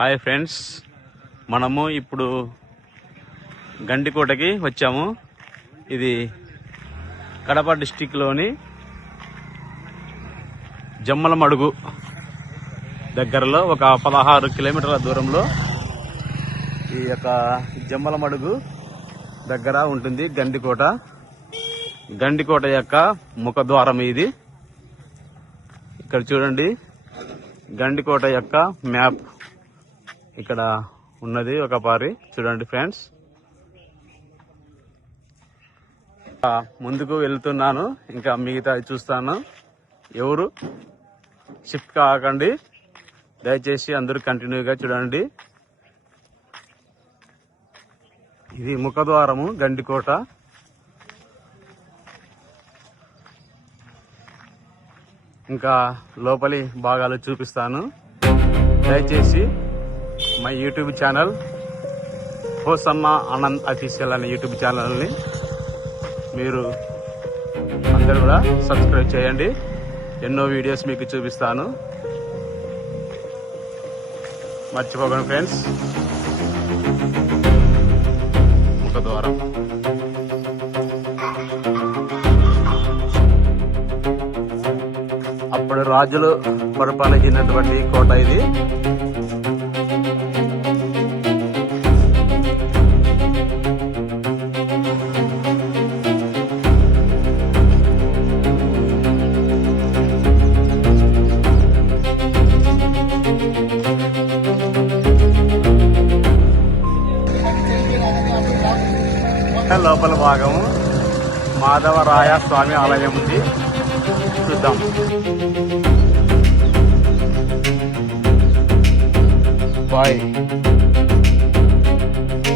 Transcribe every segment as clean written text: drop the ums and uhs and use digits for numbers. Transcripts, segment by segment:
Hi friends, మనము ఇప్పుడు గండికోటకి వచ్చాము. ఇది కడప డిస్టిక్లోని జమ్మలమడుగు దగ్గరలో ఒక 16 కిలోమీటర్ల దూరంలో ఈ యొక్క జమ్మలమడుగు దగ్గర ఉంటుంది గండికోట. గండికోట యొక్క ముఖద్వారం ఇది. ఇక్కడ చూడండి, గండికోట యొక్క మ్యాప్ ఇక్కడ ఉన్నది. ఒక పారి చూడండి ఫ్రెండ్స్. ముందుకు వెళ్తున్నాను, ఇంకా మిగతా చూస్తాను. ఎవరు షిఫ్ట్ కాకండి, దయచేసి అందరూ కంటిన్యూగా చూడండి. ఇది ముఖద్వారము గండికోట. ఇంకా లోపలి భాగాలు చూపిస్తాను. దయచేసి మా యూట్యూబ్ ఛానల్ హోసమ్మ ఆనంద్ అఫీషియల్ అనే యూట్యూబ్ ఛానల్ని మీరు అందరూ కూడా సబ్స్క్రైబ్ చేయండి. ఎన్నో వీడియోస్ మీకు చూపిస్తాను, మర్చిపోకండి ఫ్రెండ్స్. ముఖద్వారం అప్పుడు రాజులు పరిపాలించినటువంటి కోట ఇది. లోపల భాగము మాధవరాయ స్వామి ఆలయం ఉంది, చూద్దాం. బాయ్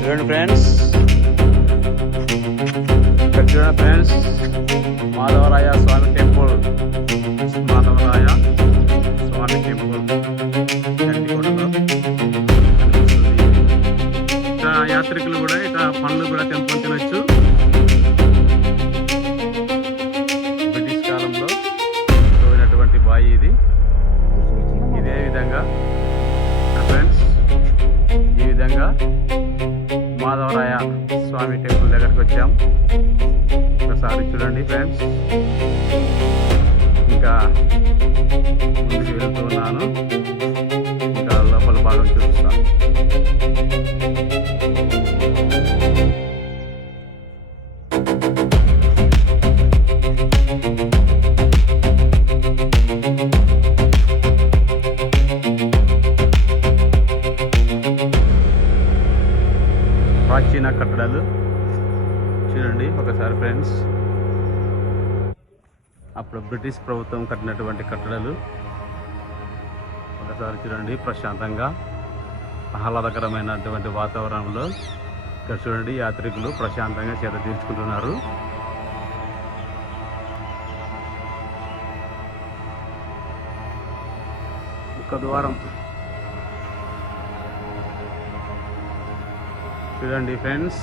చూడండి ఫ్రెండ్స్, ఇక్కడ చూడండి ఫ్రెండ్స్, మాధవరాయ స్వామి టెంపుల్. మాధవరాయ స్వామి టెంపుల్ గండికోటలో. యాత్రికులు కూడా ఇక పండ్లు కూడా తెంపుకొని తినొచ్చు. బ్రిటిష్ కాలంలో పోయినటువంటి బాయి ఇది. ఇదే విధంగా ఫ్రెండ్స్, ఈ విధంగా మాధవరాయ స్వామి టెంపుల్ దగ్గరికి వచ్చాం. ఒకసారి చూడండి ఫ్రెండ్స్. ఇంకా ముందుకు వెళ్తున్నాను, ఇంకా లోపల భాగం చూపిస్తాను. ప్రాచీన కట్టడాలు చూడండి ఒకసారి ఫ్రెండ్స్. అప్పుడు బ్రిటిష్ ప్రభుత్వం కట్టినటువంటి కట్టడాలు ఒకసారి చూడండి. ప్రశాంతంగా ఆహ్లాదకరమైనటువంటి వాతావరణంలో ఇక్కడ చూడండి, యాత్రికులు ప్రశాంతంగా సేద తీర్చుకుంటున్నారు. ముఖద్వారం చూడండి ఫ్రెండ్స్.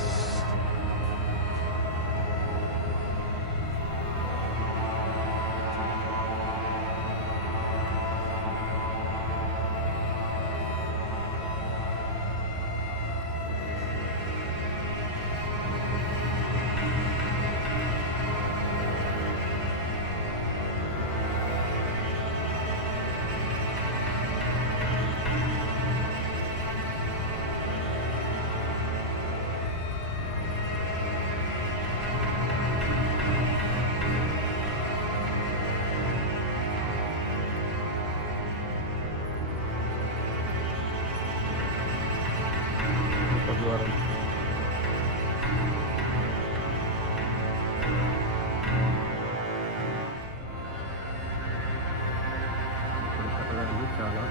కట్టడాలు చాలా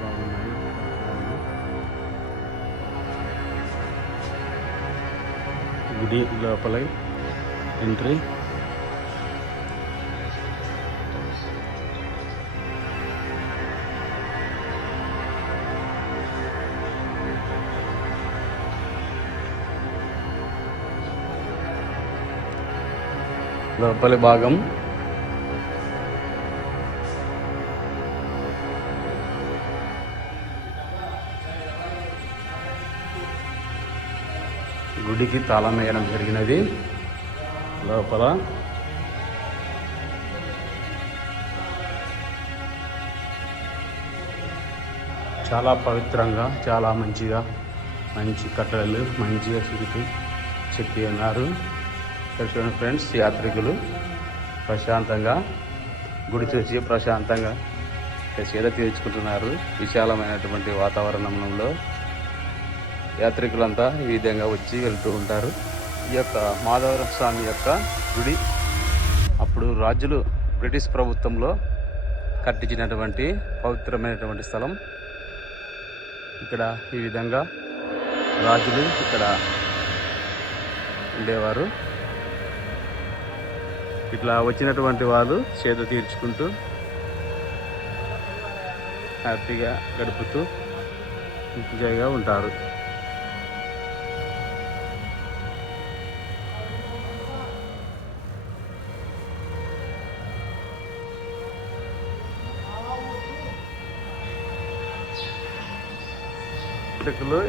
బాగున్నాయి. గుడి లోపల ఎంట్రీ. లోపలి భాగం గుడికి తాళం వేయడం జరిగినది. లోపల చాలా పవిత్రంగా, చాలా మంచి కట్టడలు మంచిగా చెక్కి ఉన్నారు. ఇక్కడ చూడండి ఫ్రెండ్స్, యాత్రికులు ప్రశాంతంగా గుడి చూసి ప్రశాంతంగా సేద తీర్చుకుంటున్నారు. విశాలమైనటువంటి వాతావరణంలో యాత్రికులంతా ఈ విధంగా వచ్చి వెళ్తూ ఉంటారు. ఈ యొక్క మాధవరం స్వామి యొక్క గుడి అప్పుడు రాజులు బ్రిటిష్ ప్రభుత్వంలో కట్టించినటువంటి పవిత్రమైనటువంటి స్థలం. ఇక్కడ ఈ విధంగా రాజులు ఇక్కడ ఉండేవారు. ఇట్లా వచ్చినటువంటి వాళ్ళు సేద తీర్చుకుంటూ హ్యాపీగా గడుపుతూ ఎంజాయ్గా ఉంటారు.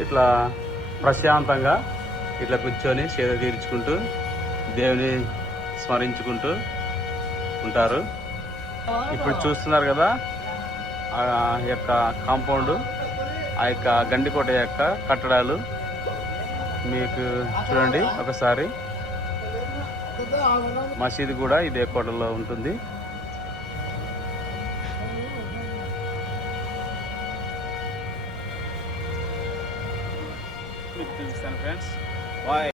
ఇట్లా ప్రశాంతంగా ఇట్లా కూర్చొని సేద తీర్చుకుంటూ దేవుని స్మరించుకుంటూ ఉంటారు. ఇప్పుడు చూస్తున్నారు కదా ఆ యొక్క కాంపౌండ్, ఆ యొక్క గండికోట యొక్క కట్టడాలు మీకు చూడండి ఒకసారి. మసీదు కూడా ఇదే కోటలో ఉంటుంది. మీకు చూపిస్తాను ఫ్రెండ్స్. బాయ్.